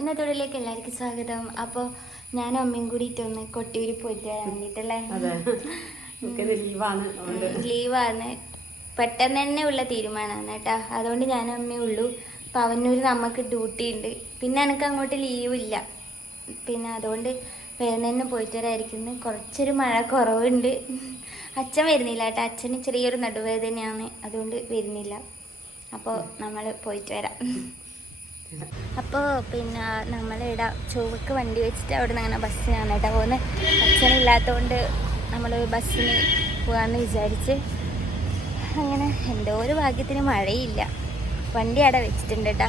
ഇന്നത്തെ വീഡിയോയിലേക്ക് എല്ലാവർക്കും സ്വാഗതം. അപ്പോൾ ഞാനും അമ്മയും കൂടിയിട്ടൊന്ന് കൊട്ടിയൂരിൽ പോയിട്ട് വരാൻ വേണ്ടിയിട്ടല്ലേ. ലീവാണ്, പെട്ടെന്ന് തന്നെ ഉള്ള തീരുമാനമാണ് കേട്ടോ. അതുകൊണ്ട് ഞാനും അമ്മയും ഉള്ളൂ. പവന്നൂർ നമുക്ക് ഡ്യൂട്ടി ഉണ്ട്, പിന്നെ എനിക്ക് അങ്ങോട്ട് ലീവില്ല. പിന്നെ അതുകൊണ്ട് വരുന്നതന്നെ പോയിട്ട് വരായിരിക്കുന്നു. കുറച്ചൊരു മഴ കുറവുണ്ട്. അച്ഛൻ വരുന്നില്ല കേട്ടോ, അച്ഛന് ചെറിയൊരു നടുവേദനയാണ്, അതുകൊണ്ട് വരുന്നില്ല. അപ്പോൾ നമ്മൾ പോയിട്ട് വരാം. അപ്പോൾ പിന്നെ നമ്മളിവിടെ ചൊവ്വക്ക് വണ്ടി വെച്ചിട്ട് അവിടെ നിന്ന് അങ്ങനെ ബസ്സിനാണ് കേട്ടോ പോകുന്നത്. അച്ഛനില്ലാത്തതുകൊണ്ട് നമ്മൾ ബസ്സിന് പോകാമെന്ന് വിചാരിച്ച് അങ്ങനെ എന്തോ ഒരു ഭാഗ്യത്തിന് മഴയില്ല. വണ്ടി അവിടെ വെച്ചിട്ടുണ്ട് കേട്ടോ.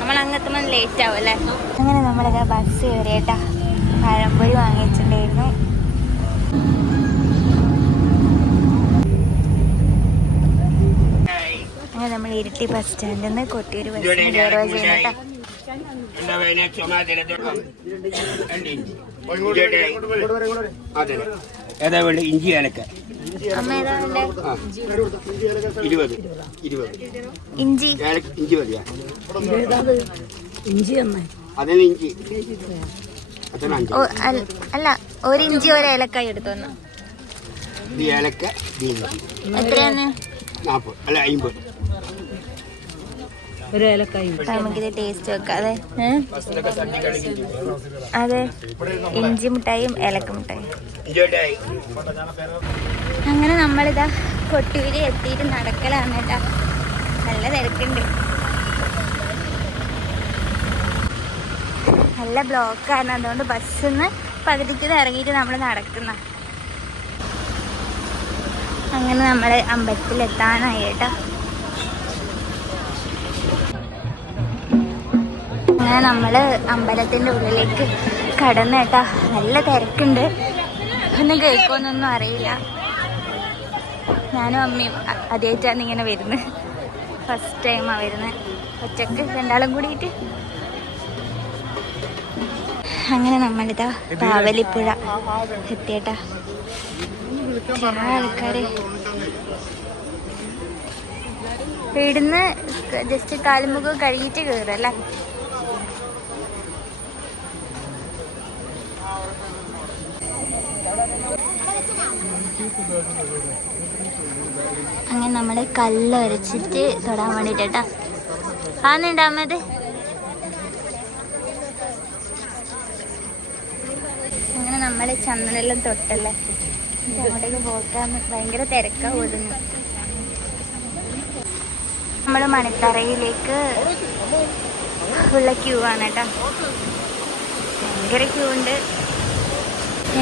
നമ്മൾ അങ്ങെത്തുമ്പോൾ ലേറ്റ് ആവും അല്ലേ. അങ്ങനെ നമ്മളിതാ ബസ് കയറി കേട്ടോ. പഴംപൊരി വാങ്ങിച്ചിട്ടുണ്ടായിരുന്നു. അങ്ങനെ നമ്മൾ ഇരിട്ടി ബസ് സ്റ്റാൻഡിൽ നിന്ന് കൊട്ടിയൂർ ബസ്സിന് കയറുക ചെയ്യുന്നേട്ടാ. ഏതാ വേണ്ട? ഇഞ്ചി ഏലക്ക. അമ്മ ഏതാ വേണ്ടേ? ഇഞ്ചി ഇഞ്ചി മതിയാ? അതിന് ഇഞ്ചി അല്ല, ഒരു ഇഞ്ചി ഒരു ഏലക്കായി എടുത്തോന്നു. ഏലക്ക എത്രയാണ്? 40 അല്ല 50. ഒരു ഏലക്കായി നമുക്കിത് ടേസ്റ്റ് വെക്കാം. അതെ, ഇഞ്ചി മിഠായിയും ഏലക്ക മിഠായിയും. അങ്ങനെ നമ്മളിതാ കൊട്ടിയൂര് എത്തിയിട്ട് നടക്കലാണ് കേട്ടാ. നല്ല തിരക്കുണ്ട്, നല്ല ബ്ലോക്കാണ്. അതുകൊണ്ട് ബസ്സിൽ നിന്ന് പകുതിക്ക് ഇറങ്ങിയിട്ട് നമ്മൾ നടക്കുന്ന. അങ്ങനെ നമ്മൾ അമ്പലത്തിലെത്താനായി കേട്ടോ. അങ്ങനെ നമ്മൾ അമ്പലത്തിൻ്റെ ഉള്ളിലേക്ക് കടന്നു കേട്ടാ. നല്ല തിരക്കുണ്ട്, ഒന്നും കേൾക്കുമെന്നൊന്നും അറിയില്ല. ഞാനും അമ്മയും ആദ്യമായിട്ടാണ് ഇങ്ങനെ വരുന്നത്. ഫസ്റ്റ് ടൈമാണ് വരുന്നത്, ഒറ്റക്ക് രണ്ടാളും കൂടിയിട്ട്. അങ്ങനെ നമ്മളിതാ പാവലിപ്പുഴ എത്തിയേട്ടാ. ആൾക്കാര് വീടിന്ന് ജസ്റ്റ് കാലുമുഖം കഴുകിയിട്ട് കയറല്ലേ. അങ്ങനെ നമ്മള് കല്ല് ഉരച്ചിട്ട് തൊടാൻ വേണ്ടിട്ടാ. ആന്നുണ്ടാമത് അങ്ങനെ നമ്മള് ചന്ദനെല്ലാം തൊട്ടല്ലേ. അങ്ങോട്ടേക്ക് പോക്കാന്ന് ഭയങ്കര തിരക്കാ ഓടുന്നു. നമ്മള് മണിത്തറയിലേക്ക് ഉള്ള ക്യൂ ആണ് കേട്ടോ. ഭയങ്കര ക്യൂ ഉണ്ട്.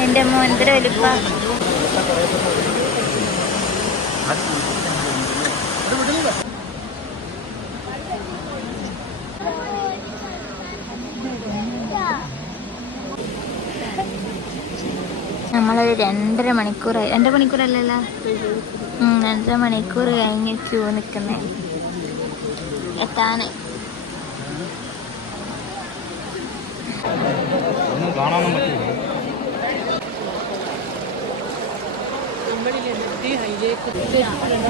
എൻ്റെ മോന്തര വലുപ്പ. നമ്മളൊരു 2.5 മണിക്കൂറായി. 2 മണിക്കൂറല്ലല്ലോ, 2.5 മണിക്കൂർ കഴിഞ്ഞ് ക്യൂ നിൽക്കുന്നേ എത്താന്.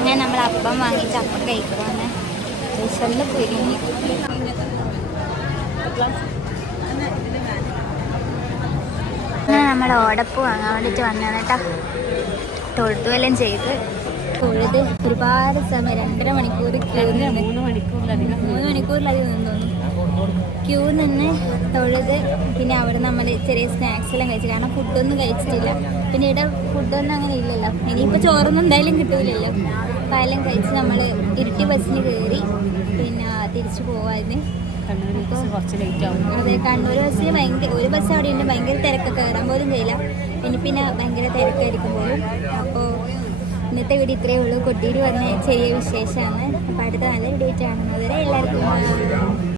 ഞാൻ നമ്മൾ അപ്പം വാങ്ങിച്ച് അപ്പം കഴിക്കുവാണ്. വിശന്ന് പിരിഞ്ഞു. നമ്മൾ ഓടപ്പ് വാങ്ങാൻ വേണ്ടിയിട്ട് വന്നതാണ് കേട്ടോ. തൊഴുത്തുവെല്ലാം ചെയ്ത് തൊഴുത് ഒരുപാട് സമയം 2.5 മണിക്കൂർ ക്യൂ നിന്ന് 3 മണിക്കൂറിലധികം നിന്ന് തോന്നുന്നു. ക്യൂ നിന്ന് തൊഴുത് പിന്നെ അവിടെ നമ്മൾ ചെറിയ സ്നാക്സ് എല്ലാം കഴിച്ചു. കാരണം ഫുഡൊന്നും കഴിച്ചിട്ടില്ല. പിന്നെ ഇവിടെ ഫുഡൊന്നും അങ്ങനെ ഇല്ലല്ലോ. ഇനിയിപ്പോൾ ചോറൊന്നും എന്തായാലും കിട്ടൂലല്ലോ. അപ്പം എല്ലാം കഴിച്ച് നമ്മൾ ഇരിട്ടി ബസ്സിന് കയറി പിന്നെ തിരിച്ചു പോവാതിന്. കുറച്ച് ലേറ്റ് ആവും. അതെ, കണ്ണൂർ ബസ്സിന് ഒരു ബസ് അവിടെ ഉണ്ട്. ഭയങ്കര തിരക്കൊക്കെ കയറാൻ പോലും കഴിയില്ല. പിന്നെ ഭയങ്കര തിരക്കായിരിക്കും പോലും. അപ്പോൾ ഇന്നത്തെ വീഡിയോ ഇത്രയേ ഉള്ളൂ. കൊട്ടിയൂർ വന്ന ചെറിയ വിശേഷമാണ്. അപ്പോൾ അടുത്ത നല്ല വീഡിയോ കാണുന്നതുവരെ എല്ലാവർക്കും